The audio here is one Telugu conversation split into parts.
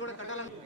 కూడా కట్టాలని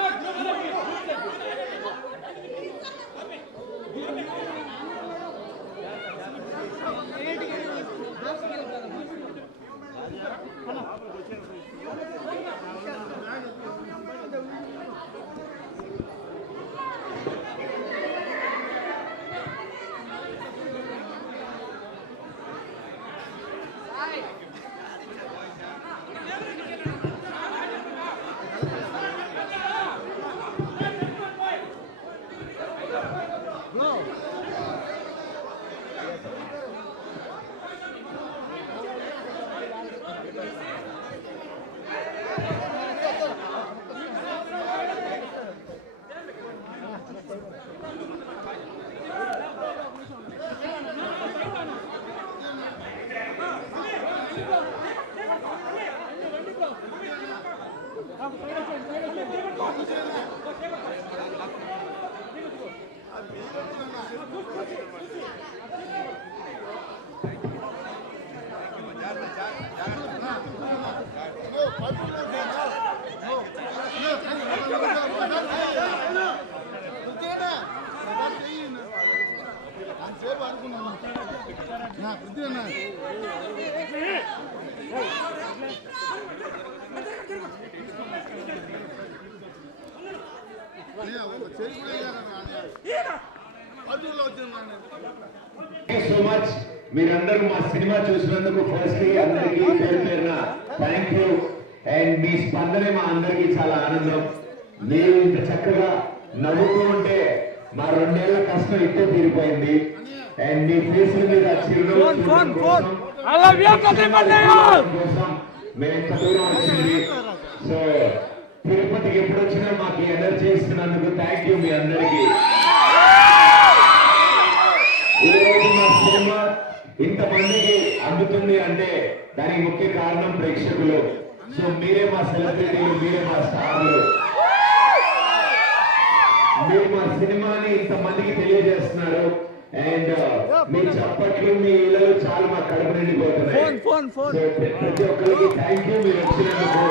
아, 밀어 들어가. సో మచ్ మీరందరూ మా సినిమా చూసినందుకు ఫస్ట్ అందరికీ పేరు పేరున థ్యాంక్ యూ అండ్ మీ స్పందనే మా అందరికీ చాలా ఆనందం. మీరు ఇంత చక్కగా నవ్వుతూ ఉంటే మా రెండేళ్ళ కష్టం ఇట్టే తీరిపోయింది. అండ్ మీ ఫేస్ మీద చిరునవ్వు కోసం మేము ఇంత దూరం వచ్చింది. సో తిరుపతికి ఎప్పుడు వచ్చినా మాకు ఎనర్జీ ఇస్తున్నందుకు థ్యాంక్ యూ మీ అందరికీ. ఈ రోజు మా సినిమా ఇంతమందికి అందుతుంది అంటే దానికి ముఖ్య కారణం ప్రేక్షకులు. సో మీరే మా సెలబ్రిటీలు మీరే మా స్టార్లు. మీరు మా మందికి తెలియజేస్తున్నారు. అండ్ మీ చప్పట్లు మీ ఇళ్ళలు చాలా మా కడుపు నిండిపోతున్నాయి. ప్రతి ఒక్కరికి థ్యాంక్ యూ మీరు వచ్చినందుకు.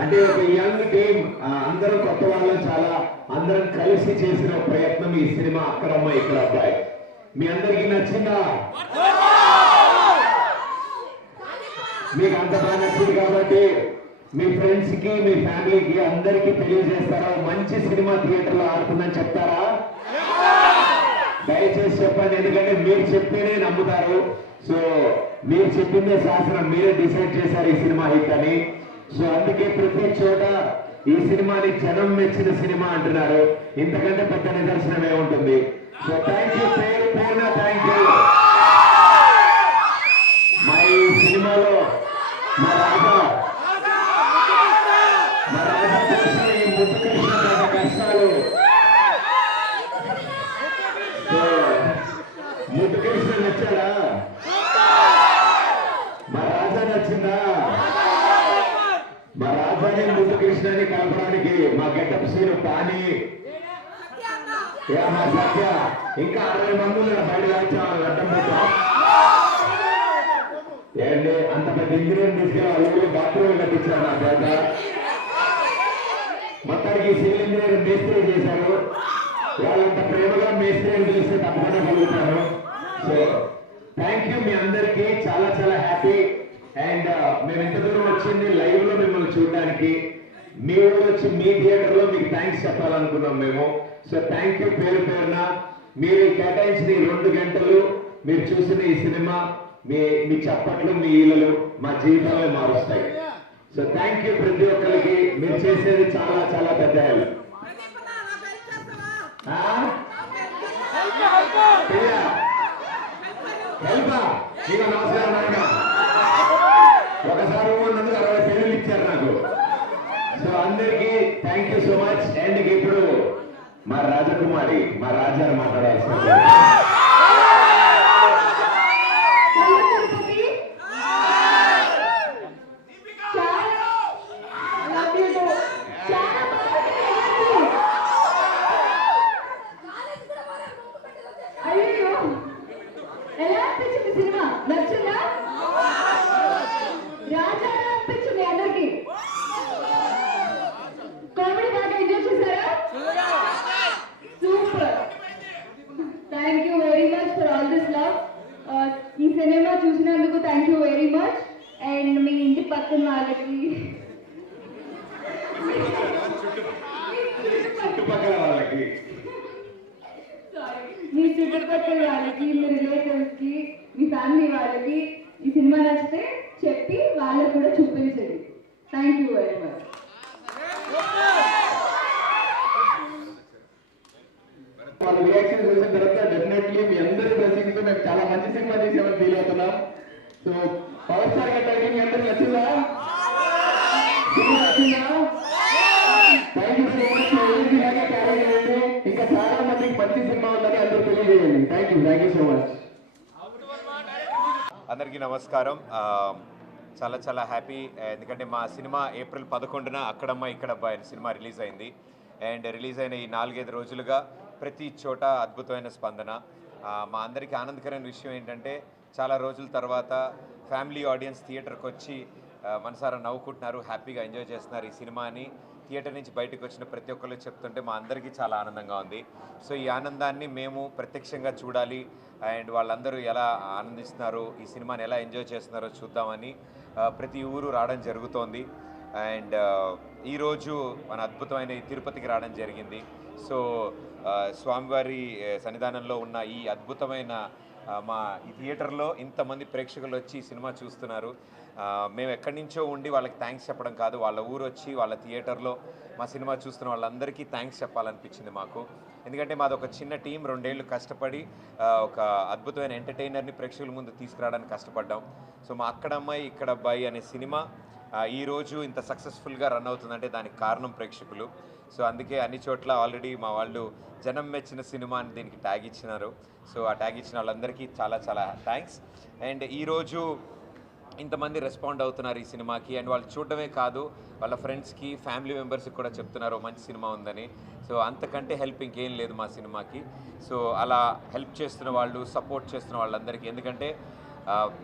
అంటే ఒక యంగ్ టీమ్ అందరూ కొత్త వాళ్ళు చాలా అందరం కలిసి చేసిన ప్రయత్నం ఈ సినిమా అక్కడమ్మ ఇక్కడ అబ్బాయి. మీ అందరికి నచ్చిందా? మీకు అంత బాగా నచ్చింది కాబట్టి మీ ఫ్రెండ్స్కి మీ ఫ్యామిలీకి అందరికీ తెలియజేస్తారా? మంచి సినిమా థియేటర్లో ఆడుతుందని చెప్తారా? దయచేసి చెప్పండి ఎందుకంటే మీరు చెప్తేనే నమ్ముతారు. సో మీరు చెప్పిందే శాసనం మీరే డిసైడ్ చేశారు ఈ సినిమా హిట్ అని. సో అందుకే ప్రతి చోట ఈ సినిమాని జనం మెచ్చిన సినిమా అంటున్నారు. ఇంతకంటే పెద్ద నిదర్శనం ఏముంటుంది? సో థ్యాంక్ యూ పేరు పూర్ణ థ్యాంక్ యూ మా ఈ సినిమాలో మా రాజా మా రాజా ఈ ముద్దు కృష్ణ కష్టాలు సో, ముద్దు కృష్ణ నచ్చాడా మా రాజా నచ్చిందా మా రాజాని ముద్దు కృష్ణని కలపడానికి మా గెటప్ సీను పాని. మా సత్య. ఇంకా అరవై మంది బయట రాచాం అడ్డం ఏంటి అంత పెద్ద ఇంజనీర్ తీసుకెళ్ళి బాత్రూమ్ కట్టించారు నా చేత. మొత్తానికి సివిల్ ఇంజనీర్ మేస్త్రి చేశారు. వాళ్ళంత ప్రేమగా మేస్త్రి అని పిలిస్తే తప్పకుండా కలుగుతాను సో థ్యాంక్ యూ మీ అందరికీ. చాలా చాలా హ్యాపీ అండ్ మేము ఎంత దూరం వచ్చింది లైవ్లో మిమ్మల్ని చూడడానికి. మీరు వచ్చి మీ థియేటర్లో మీకు థ్యాంక్స్ చెప్పాలనుకున్నాం మేము. సో థ్యాంక్ యూ పేరు పేరున. మీరు కేటాయించిన ఈ రెండు గంటలు మీరు చూసిన ఈ సినిమా మీ మీ చప్పట్లు మీ ఇళ్ళు మా జీవితాలను మారుస్తాయి. సో థ్యాంక్ యూ ప్రతి ఒక్కరికి. మీరు చేసేది చాలా చాలా పెద్ద హెల్ప్. హెల్ప్? నమస్కారం ఒకసారి ఉన్నందుకు అరవై పెళ్ళి ఇచ్చారు నాకు సో అందరికి thank you so much and ఇప్పుడు మా రాజకుమారి మా రాజాని మాట్లాడాల్సిన అయ్యో ఎలా అనిపించింది సినిమా నచ్చిందా రాజా ఎలా అనిపించింది అందరికి కామెడీ బాగా ఎంజాయ్ చేశారా super thank you very much for all this love ఈ సినిమా చూసినందుకు thank you very much and మీ ఇంటి పక్కన వాళ్ళకి చుట్టుపక్కల వాళ్ళకి మీ చుట్టుపక్కల వాళ్ళకి మీ రిలేటివ్స్కి మీ ఫ్యామిలీ వాళ్ళకి ఈ సినిమా నచ్చితే చెప్పి వాళ్ళకు కూడా చూపించండి థ్యాంక్ యూ వెరీ మచ్ వాళ్ళ రియాక్షన్ చూసిన తర్వాత డెఫినెట్లీ మీ అందరి బ్లెస్సింగ్స్తో మేము చాలా మంచి సినిమా తీసామని ఫీల్ అవుతున్నాం సో పవర్ స్టార్ గట్టానికి మీ అందరికి నచ్చిందా సినిమా నచ్చిందా థ్యాంక్ యూ సో మచ్ ఇలాగే క్యారీ చేయండి ఇంకా చాలా మందికి మంచి సినిమా ఉందని అందరూ తెలియజేయండి thank you thank you so much అందరికీ నమస్కారం. చాలా చాలా హ్యాపీ. ఎందుకంటే మా సినిమా ఏప్రిల్ పదకొండున అక్కడమ్మ ఇక్కడబ్బా అనే సినిమా రిలీజ్ అయింది. అండ్ రిలీజ్ అయిన ఈ నాలుగైదు రోజులుగా ప్రతి చోట అద్భుతమైన స్పందన. మా అందరికీ ఆనందకరమైన విషయం ఏంటంటే చాలా రోజుల తర్వాత ఫ్యామిలీ ఆడియన్స్ థియేటర్కి వచ్చి మనసారా నవ్వుకుంటున్నారు హ్యాపీగా ఎంజాయ్ చేస్తున్నారు ఈ సినిమాని. థియేటర్ నుంచి బయటకు వచ్చిన ప్రతి ఒక్కరు చెప్తుంటే మా అందరికీ చాలా ఆనందంగా ఉంది. సో ఈ ఆనందాన్ని మేము ప్రత్యక్షంగా చూడాలి. అండ్ వాళ్ళందరూ ఎలా ఆనందిస్తున్నారు ఈ సినిమాని ఎలా ఎంజాయ్ చేస్తున్నారో చూద్దామని ప్రతి ఊరు రావడం జరుగుతోంది. అండ్ ఈరోజు మన అద్భుతమైన తిరుపతికి రావడం జరిగింది. సో స్వామివారి సన్నిధానంలో ఉన్న ఈ అద్భుతమైన మా ఈ థియేటర్లో ఇంతమంది ప్రేక్షకులు వచ్చి ఈ సినిమా చూస్తున్నారు. మేము ఎక్కడి నుంచో ఉండి వాళ్ళకి థ్యాంక్స్ చెప్పడం కాదు. వాళ్ళ ఊరు వచ్చి వాళ్ళ థియేటర్లో మా సినిమా చూస్తున్న వాళ్ళందరికీ థ్యాంక్స్ చెప్పాలనిపించింది మాకు. ఎందుకంటే మాది ఒక చిన్న టీం రెండేళ్ళు కష్టపడి ఒక అద్భుతమైన ఎంటర్టైనర్ని ప్రేక్షకుల ముందు తీసుకురావడానికి కష్టపడ్డాం. సో మా అక్కడమ్మాయి ఇక్కడ అబ్బాయి అనే సినిమా ఈరోజు ఈ రోజు ఇంత సక్సెస్ఫుల్గా రన్ అవుతుందంటే దానికి కారణం ప్రేక్షకులు. సో అందుకే అన్ని చోట్ల ఆల్రెడీ మా వాళ్ళు జనం మెచ్చిన సినిమా అని దీనికి ట్యాగ్ ఇచ్చినారు. సో ఆ ట్యాగ్ ఇచ్చిన వాళ్ళందరికీ చాలా చాలా థ్యాంక్స్ అండ్ ఈరోజు ఇంతమంది రెస్పాండ్ అవుతున్నారు ఈ సినిమాకి. అండ్ వాళ్ళు చూడడమే కాదు వాళ్ళ ఫ్రెండ్స్కి ఫ్యామిలీ మెంబర్స్కి కూడా చెప్తున్నారు మంచి సినిమా ఉందని. సో అంతకంటే హెల్ప్ ఇంకేం లేదు మా సినిమాకి. సో అలా హెల్ప్ చేస్తున్న వాళ్ళు సపోర్ట్ చేస్తున్న వాళ్ళందరికీ. ఎందుకంటే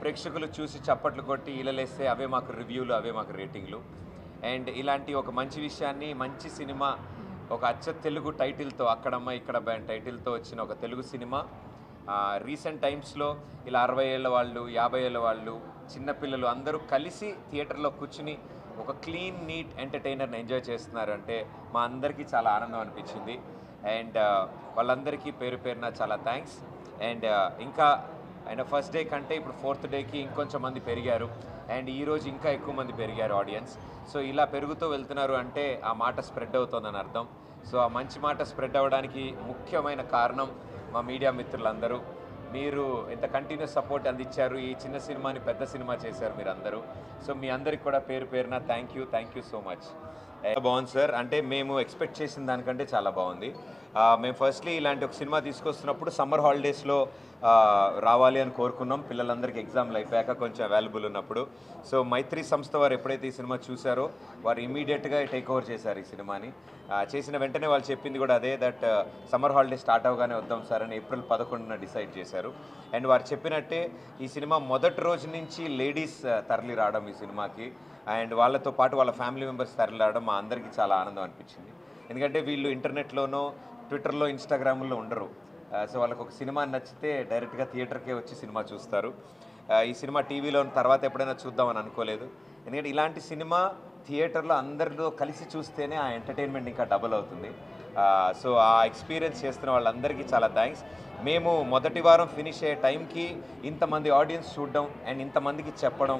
ప్రేక్షకులు చూసి చప్పట్లు కొట్టి ఇళ్ళలేస్తే అవే మాకు రివ్యూలు అవే మాకు రేటింగ్లు అండ్ ఇలాంటి ఒక మంచి విషయాన్ని మంచి సినిమా ఒక అచ్చ తెలుగు టైటిల్తో అక్కడమ్మ ఇక్కడ టైటిల్తో వచ్చిన ఒక తెలుగు సినిమా రీసెంట్ టైమ్స్లో ఇలా అరవై ఏళ్ళ వాళ్ళు యాభై ఏళ్ళ వాళ్ళు చిన్నపిల్లలు అందరూ కలిసి థియేటర్లో కూర్చుని ఒక క్లీన్ నీట్ ఎంటర్టైనర్ని ఎంజాయ్ చేస్తున్నారు అంటే మా అందరికీ చాలా ఆనందం అనిపించింది. అండ్ వాళ్ళందరికీ పేరు పేరున చాలా థ్యాంక్స్. అండ్ ఇంకా అండ్ ఫస్ట్ డే కంటే ఇప్పుడు ఫోర్త్ డేకి ఇంకొంచెం మంది పెరిగారు. అండ్ ఈరోజు ఇంకా ఎక్కువ మంది పెరిగారు ఆడియన్స్. సో ఇలా పెరుగుతూ వెళ్తున్నారు అంటే ఆ మాట స్ప్రెడ్ అవుతుందని అర్థం. సో ఆ మంచి మాట స్ప్రెడ్ అవ్వడానికి ముఖ్యమైన కారణం మా మీడియా మిత్రులందరూ మీరు ఇంత కంటిన్యూస్ సపోర్ట్ అందించారు. ఈ చిన్న సినిమాని పెద్ద సినిమా చేశారు మీరు అందరూ సో మీ అందరికి కూడా పేరు పేరున thank you thank you so much బాగుంది సార్ అంటే మేము ఎక్స్పెక్ట్ చేసిన దానికంటే చాలా బాగుంది. మేము ఫస్ట్లీ ఇలాంటి ఒక సినిమా తీసుకొస్తున్నప్పుడు సమ్మర్ హాలిడేస్లో రావాలి అని కోరుకున్నాం. పిల్లలందరికీ ఎగ్జామ్లు అయిపోయాక కొంచెం అవైలబుల్ ఉన్నప్పుడు. సో మైత్రి సంస్థ వారు ఎప్పుడైతే ఈ సినిమా చూసారో వారు ఇమీడియట్గా టేక్ ఓవర్ చేశారు ఈ సినిమాని. చేసిన వెంటనే వాళ్ళు చెప్పింది కూడా అదే దట్ సమ్మర్ హాలిడే స్టార్ట్ అవగానే వద్దాం సార్ అని ఏప్రిల్ పదకొండున డిసైడ్ చేశారు. అండ్ వారు చెప్పినట్టే ఈ సినిమా మొదటి రోజు నుంచి లేడీస్ తరలి రావడం ఈ సినిమాకి. అండ్ వాళ్ళతో పాటు వాళ్ళ ఫ్యామిలీ మెంబర్స్ తరలి రావడం మా అందరికీ చాలా ఆనందం అనిపించింది. ఎందుకంటే వీళ్ళు ఇంటర్నెట్లోనో ట్విట్టర్లో ఇన్స్టాగ్రామ్లో ఉండరు. సో వాళ్ళకి ఒక సినిమా నచ్చితే డైరెక్ట్గా థియేటర్కే వచ్చి సినిమా చూస్తారు. ఈ సినిమా టీవీలో తర్వాత ఎప్పుడైనా చూద్దామని అనుకోలేదు. ఎందుకంటే ఇలాంటి సినిమా థియేటర్లో అందరిలో కలిసి చూస్తేనే ఆ ఎంటర్టైన్మెంట్ ఇంకా డబుల్ అవుతుంది. సో ఆ ఎక్స్పీరియన్స్ చేస్తున్న వాళ్ళందరికీ చాలా థ్యాంక్స్. మేము మొదటి వారం ఫినిష్ అయ్యే టైంకి ఇంతమంది ఆడియన్స్ చూడడం అండ్ ఇంతమందికి చెప్పడం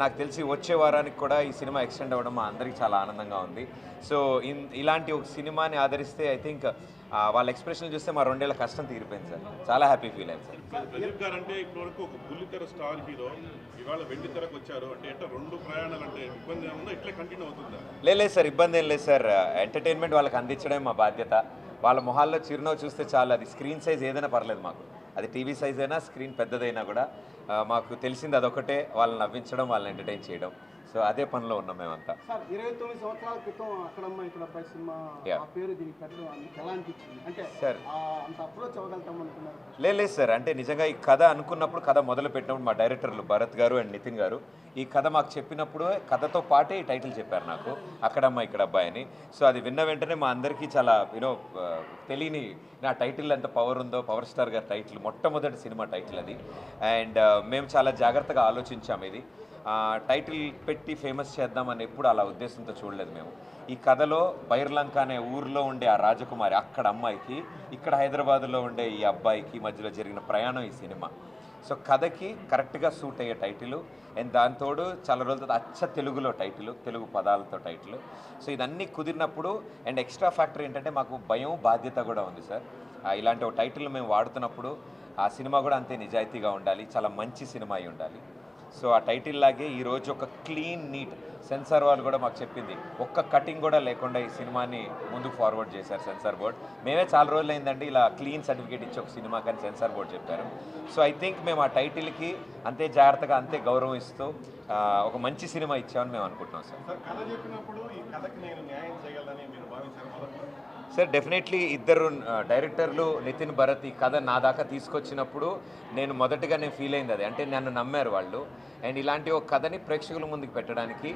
నాకు తెలిసి వచ్చే వారానికి కూడా ఈ సినిమా ఎక్స్టెండ్ అవ్వడం మా అందరికీ చాలా ఆనందంగా ఉంది. సో ఇన్ ఇలాంటి ఒక సినిమాని ఆదరిస్తే ఐ థింక్ వాళ్ళ ఎక్స్ప్రెషన్ చూస్తే మా రెండేళ్ళ కష్టం తీరిపోయింది సార్. చాలా హ్యాపీ ఫీల్ అయింది సార్. ప్రదీప్ గారు అంటే ఇప్పటివరకు ఒక బుల్లితెర స్టార్ హీరో ఇవాళ వచ్చారు. అంటే ఎట్లా రెండు ప్రయాణాలు అంటే ఇబ్బంది ఏమన్నా ఇట్లా కంటిన్యూ అవుతుందా? లేదు సార్ ఇబ్బంది ఏం లేదు సార్. ఎంటర్టైన్మెంట్ వాళ్ళకి అందించడమే మా బాధ్యత. వాళ్ళ మొహాల్లో చిరునవ్వు చూస్తే చాలు. అది స్క్రీన్ సైజ్ ఏదైనా పర్లేదు మాకు. అది టీవీ సైజ్ అయినా స్క్రీన్ పెద్దదైనా కూడా. మాకు తెలిసింది అదొకటే. వాళ్ళని నవ్వించడం వాళ్ళని ఎంటర్టైన్ చేయడం. సో అదే పనిలో ఉన్నాం మేమంతా. సార్ ఇరవై తొమ్మిది సంవత్సరాల క్రితం అక్కడమ్మ ఇక్కడ అబ్బాయి సినిమా Yeah. ఆ పేరు దీనికి పెట్టడం మీకు ఎలా అనిపించింది? అంటే Sir. ఆ అంత అప్రోచ్ అవ్వగలుగుతాం అనుకున్నారు? లేదు లేదు సార్ అంటే నిజంగా ఈ కథ అనుకున్నప్పుడు కథ మొదలు పెట్టినప్పుడు మా డైరెక్టర్లు భరత్ గారు అండ్ నితిన్ గారు ఈ కథ మాకు చెప్పినప్పుడు కథతో పాటే ఈ టైటిల్ చెప్పారు నాకు అక్కడమ్మ ఇక్కడ అబ్బాయి అని. సో అది విన్న వెంటనే మా అందరికీ చాలా యూనో తెలియని నా టైటిల్ ఎంత పవర్ ఉందో పవర్ స్టార్ గారి టైటిల్ మొట్టమొదటి సినిమా టైటిల్ అది. అండ్ మేము చాలా జాగ్రత్తగా ఆలోచించాము ఇది. టైటిల్ పెట్టి ఫేమస్ చేద్దామని ఎప్పుడు అలా ఉద్దేశంతో చూడలేదు మేము. ఈ కథలో బైర్లంక అనే ఊర్లో ఉండే ఆ రాజకుమారి అక్కడ అమ్మాయికి ఇక్కడ హైదరాబాద్లో ఉండే ఈ అబ్బాయికి మధ్యలో జరిగిన ప్రయాణం ఈ సినిమా. సో కథకి కరెక్ట్గా సూట్ అయ్యే టైటిల్ అండ్ దాంతోడు చాలా రోజుల అచ్చ తెలుగులో టైటిల్ తెలుగు పదాలతో టైటిల్. సో ఇదన్నీ కుదిరినప్పుడు అండ్ ఎక్స్ట్రా ఫ్యాక్టర్ ఏంటంటే మాకు భయం బాధ్యత కూడా ఉంది సార్. ఇలాంటి ఒక టైటిల్ మేము వాడుతున్నప్పుడు ఆ సినిమా కూడా అంతే నిజాయితీగా ఉండాలి చాలా మంచి సినిమా అయి ఉండాలి. సో ఆ టైటిల్ లాగే ఈరోజు ఒక క్లీన్ నీట్ సెన్సార్ వాళ్ళు కూడా మాకు చెప్పింది. ఒక్క కటింగ్ కూడా లేకుండా ఈ సినిమాని ముందుకు ఫార్వర్డ్ చేశారు సెన్సార్ బోర్డ్. మేమే చాలా రోజులు అయిందండి ఇలా క్లీన్ సర్టిఫికేట్ ఇచ్చి ఒక సినిమా కానీ సెన్సార్ బోర్డ్ చెప్పారు. సో ఐ థింక్ మేము ఆ టైటిల్కి అంతే జాగ్రత్తగా అంతే గౌరవం ఇస్తూ ఒక మంచి సినిమా ఇచ్చామని మేము అనుకుంటున్నాం సార్. సార్ డెఫినెట్లీ ఇద్దరు డైరెక్టర్లు నితిన్ భరత్ ఈ కథ నా దాకా తీసుకొచ్చినప్పుడు నేను మొదటగా నేను ఫీల్ అయింది అది. అంటే నన్ను నమ్మారు వాళ్ళు. అండ్ ఇలాంటి ఒక కథని ప్రేక్షకుల ముందుకు పెట్టడానికి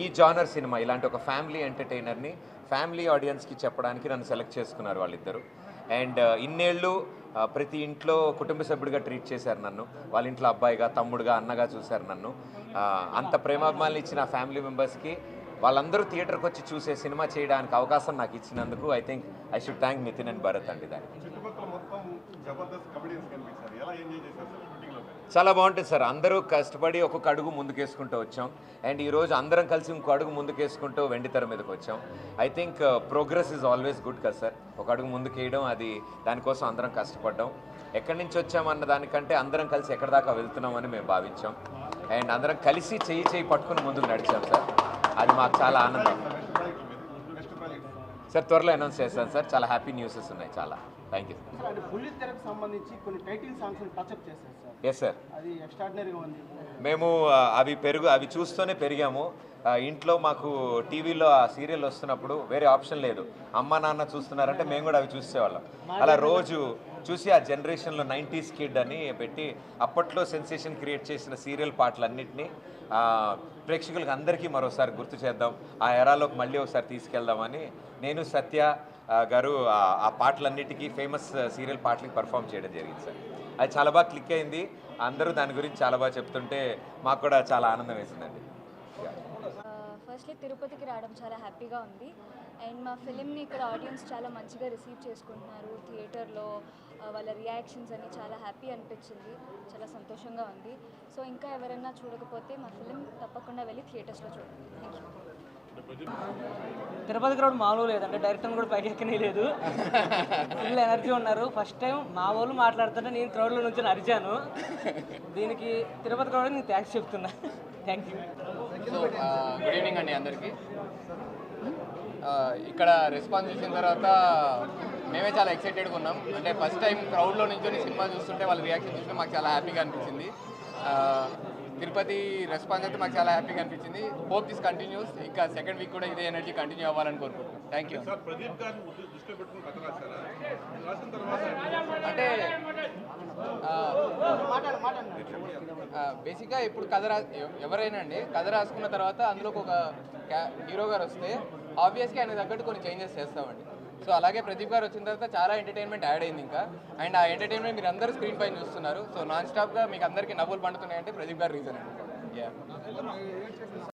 ఈ జానర్ సినిమా ఇలాంటి ఒక ఫ్యామిలీ ఎంటర్టైనర్ని ఫ్యామిలీ ఆడియన్స్కి చెప్పడానికి నన్ను సెలెక్ట్ చేసుకున్నారు వాళ్ళిద్దరు. అండ్ ఇన్నేళ్ళు ప్రతి ఇంట్లో కుటుంబ సభ్యుడిగా ట్రీట్ చేశారు నన్ను. వాళ్ళ ఇంట్లో అబ్బాయిగా తమ్ముడుగా అన్నగా చూశారు నన్ను. అంత ప్రేమాభిమానులు ఇచ్చిన ఫ్యామిలీ మెంబర్స్కి వాళ్ళందరూ థియేటర్కి వచ్చి చూసే సినిమా చేయడానికి అవకాశం నాకు ఇచ్చినందుకు I think I should thank Nitin and Bharat అండి దానికి. చాలా బాగుంటుంది సార్. అందరూ కష్టపడి ఒక్కొక్క అడుగు ముందుకేసుకుంటూ వచ్చాం. అండ్ ఈరోజు అందరం కలిసి ఇంకో అడుగు ముందుకేసుకుంటూ వెండి తెర మీదకి వచ్చాం. I think progress is always good కదా సార్. ఒక అడుగు ముందుకేయడం అది దానికోసం అందరం కష్టపడ్డాం. ఎక్కడి నుంచి వచ్చామన్న దానికంటే అందరం కలిసి ఎక్కడి దాకా వెళ్తున్నామని మేము భావించాం. అండ్ అందరం కలిసి చేయి చేయి పట్టుకుని ముందుకు నడిచాం సార్. అది మాకు చాలా ఆనందం. సార్ త్వరలో అనౌన్స్ చేస్తాను సార్. చాలా హ్యాపీ న్యూసెస్ ఉన్నాయి చాలా. థ్యాంక్ యూ సార్ అంటే తెరకు సంబంధించి కొన్ని టైటిల్ సాంగ్స్ టచ్అప్ చేశారు సార్. ఎస్ సార్ అది ఎక్స్ట్రాడినరీగా ఉంది. మేము అవి పెరుగు అవి చూస్తూనే పెరిగాము. ఇంట్లో మాకు టీవీలో ఆ సీరియల్ వస్తున్నప్పుడు వేరే ఆప్షన్ లేదు. అమ్మ నాన్న చూస్తున్నారంటే మేము కూడా అవి చూసేవాళ్ళం. అలా రోజు చూసి ఆ జనరేషన్లో నైంటీస్ కిడ్ అని పెట్టి అప్పట్లో సెన్సేషన్ క్రియేట్ చేసిన సీరియల్ పాటలన్నింటినీ ప్రేక్షకులకు అందరికీ మరోసారి గుర్తు చేద్దాం. ఆ ఎరాలోకి మళ్ళీ ఒకసారి తీసుకెళ్దామని నేను సత్య గారు ఆ- పాటలన్నిటికీ ఫేమస్ సీరియల్ పాటలకి పర్ఫామ్ చేయడం జరిగింది సార్. అది చాలా బాగా క్లిక్ అయింది. అందరూ దాని గురించి చాలా బాగా చెప్తుంటే మాకు కూడా చాలా ఆనందం వేసిందండి. ఫస్ట్లీ uh, తిరుపతికి రావడం చాలా హ్యాపీగా ఉంది. అండ్ మా ఫిలింని ఇక్కడ ఆడియన్స్ చాలా మంచిగా రిసీవ్ చేసుకుంటున్నారు. థియేటర్లో uh, వాళ్ళ రియాక్షన్స్ అని చాలా హ్యాపీ అనిపించింది. చాలా సంతోషంగా ఉంది. సో ఇంకా ఎవరైనా చూడకపోతే మా ఫిలిం తప్పకుండా వెళ్ళి థియేటర్స్లో చూడండి. థ్యాంక్ యూ తిరుపతి క్రౌడ్ మామూలు లేదంటే డైరెక్టర్ కూడా పైకి ఎక్కనే లేదు. ఫుల్ ఎనర్జీ ఉన్నారు. ఫస్ట్ టైం మా వాళ్ళు మాట్లాడుతుంటే నేను క్రౌడ్లో నుంచి అరిచాను దీనికి తిరుపతి క్రౌడ్ నేను థ్యాంక్స్ చెప్తున్నా. థ్యాంక్ యూ గుడ్ ఈవినింగ్ అండి అందరికీ. Uh, ఇక్కడ రెస్పాన్స్ ఇచ్చిన తర్వాత మేమే చాలా ఎక్సైటెడ్గా ఉన్నాం. అంటే ఫస్ట్ టైం క్రౌడ్లో నుంచి సినిమా చూస్తుంటే వాళ్ళ రియాక్షన్ చూస్తే మాకు చాలా హ్యాపీగా అనిపించింది. Uh, తిరుపతి రెస్పాన్స్ అయితే మాకు చాలా హ్యాపీగా అనిపించింది. హోప్ దిస్ కంటిన్యూస్ ఇంకా సెకండ్ వీక్ కూడా ఇదే ఎనర్జీ కంటిన్యూ అవ్వాలని కోరుకుంటున్నాం. థ్యాంక్ యూ అంటే బేసిక్గా ఇప్పుడు కథ రా ఎవ- ఎవరైనా అండి కథ రాసుకున్న తర్వాత అందులోకి ఒక హీరో గారు వస్తే ఆబ్వియస్గా ఆయన తగ్గట్టు కొన్ని చేంజెస్ చేస్తామండి. సో అలాగే ప్రదీప్ గారు వచ్చిన తర్వాత చాలా ఎంటర్టైన్మెంట్ యాడ్ అయింది ఇంకా. అండ్ ఆ ఎంటర్టైన్మెంట్ మీరు అందరూ స్క్రీన్ పైన చూస్తున్నారు. సో నాన్ స్టాప్గా మీకు అందరికీ నవ్వులు పండుతున్నాయంటే ప్రదీప్ గారు రీజన్ అండి.